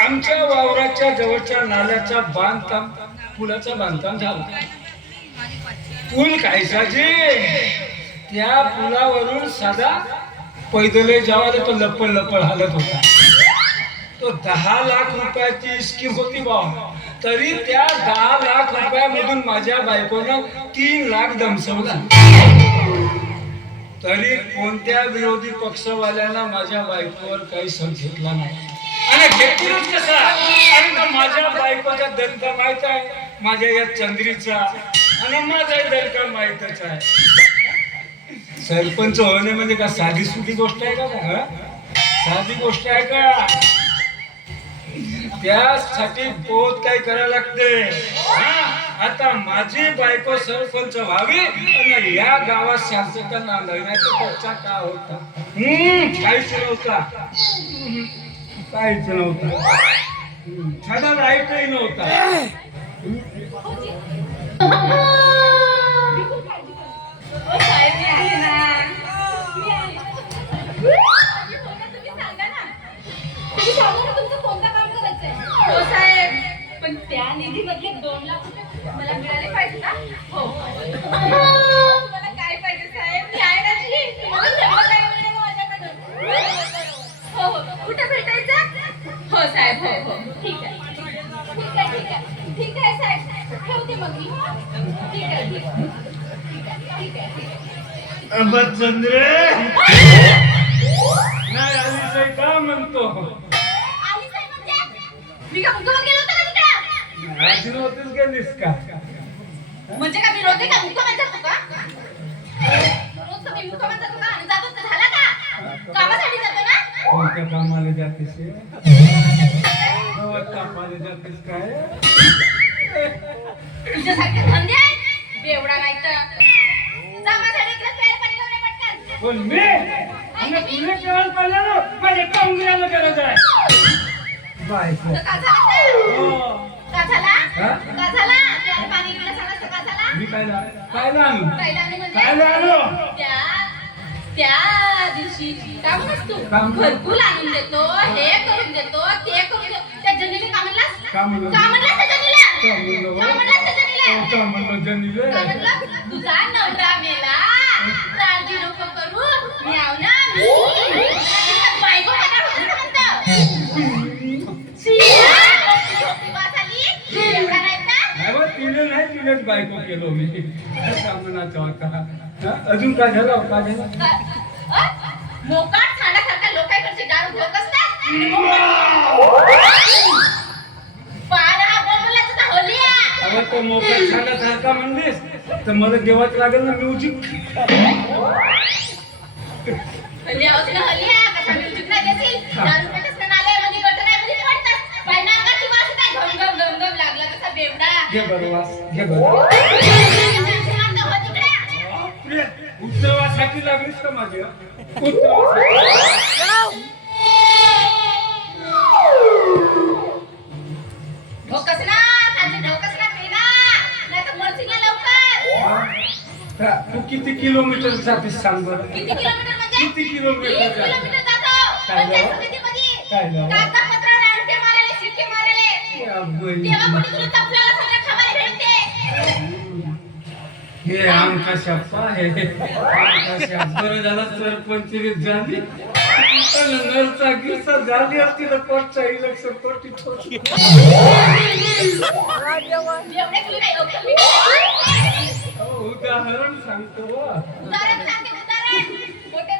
आमच्या वावराच्या जवळच्या नाल्याचा बांधकाम पुलाचा बांधकाम झालं. पूल कायसाचे त्या पुलावरून साधा पैदले जावा तो लप्पड लप्पड हालत होता. तो दहा लाख रुपयाची स्कीम होती बा. तरी त्या दहा लाख रुपयामधून माझ्या बायकोनं तीन लाख दमसवला. तरी कोणत्या विरोधी पक्षवाल्यांना माझ्या बायकोवर काही संघ घेतला नाही. आणि घेतीलच कसा? माझ्या बायकोचा दंत माहीत आहे माझ्या या चंद्रीचा. आणि माझा दणका माहितच आहे. सरपंच होणे म्हणजे का साधी सुधी गोष्ट आहे का हा? साधी गोष्ट आहे का? त्यासाठी बहुत काही करायला लागते. हा? आता माझी बायको सरपंच व्हावी आणि या गावात शासकांना नांदवण्याचा त्याचा का होता? हम्म, काहीच नव्हता. काहीच नव्हता. हम्म, साधा लाईटही नव्हता. पण त्या काय कुठे भेटायचं? हो साहेब हो हो. ठीक आहे. ठीक आहे ठीक आहे. ठीक आहे साहेब. ठेवते मग मी. हो. ठीक आहे. ठीक आहे ठीक ठीक नाही आली साई का म्हणतो? आली साहेब म्हणजे? मी का मुक्कामाला गेलो होतो का तिकडं? आजी नव्हतीच गेलीस का? म्हणजे का मी रोज का मुक्कामाला जातो का? रोज का मी मुक्कामाला जातो का? आणि जातो तर झाला का? कामासाठी जातो ना कोणत्या कामाला जातेस कापायला जातेस काय? तुझ्यासारखे धंदे आहेत? बेवडा नाही तर. कामासाठी इकडे प्यायला पाणी घेऊन ये पटकन. पण मी? आणि तुला केवळ पाहिलं माझ्या कामगिराला गरज आहे. बायको. तर का झाला तर? हो. का झाला? हा? का झाला? प्यायला पाणी इकडे झालं तर का झाला? मी काय ला- काय आणू. पहिला आणि म्हणजे? काय आणू. त्या त्या दिवशी काय म्हणत? घरकुल आणून देतो हे करून देतो ते करून देतो. त्या जनीला का म्हणलास का म्हणलं? का म्हणलास त्या जनीला का हो? का म्हणलास त्या जनीला का म्हणलं जनीले काय म्हणलं तुझा नवरा मेला. काळजी नको करू. मी आव ना बायको केलो मी सामनाचा होता? अजून काय झालं छाण्यासारखा म्हणलीस तर मला देवाच लागेल ना म्युझिक होलिया होती ना होलिया. कसा music नाही देशील? घे बरं वास घे बरं शांत तिकडे. बापरे, उत्सवासाठी लागलीस का माझी तू किती किलोमीटर जातेस सांग बरं किती किलोमीटर म्हणजे? किती किलोमीटर वीस जाते? किलोमीटर जातो. काय पंचायत झालं? समितीमध्ये. काय झालं? कागदपत्रावर अंगठे मारायले, शिक्के मारायले. या बाई. तेव्हा तुला हे आमका शप्पा हे शप्पा. बरं झालं सरपंच झाली नरचा गिरसा झाली असती तर कोटचा इलेक्शन कोटी ठोकी उदाहरण सांगतो बा. उदाहरण सांगते, उदाहरण. मोठे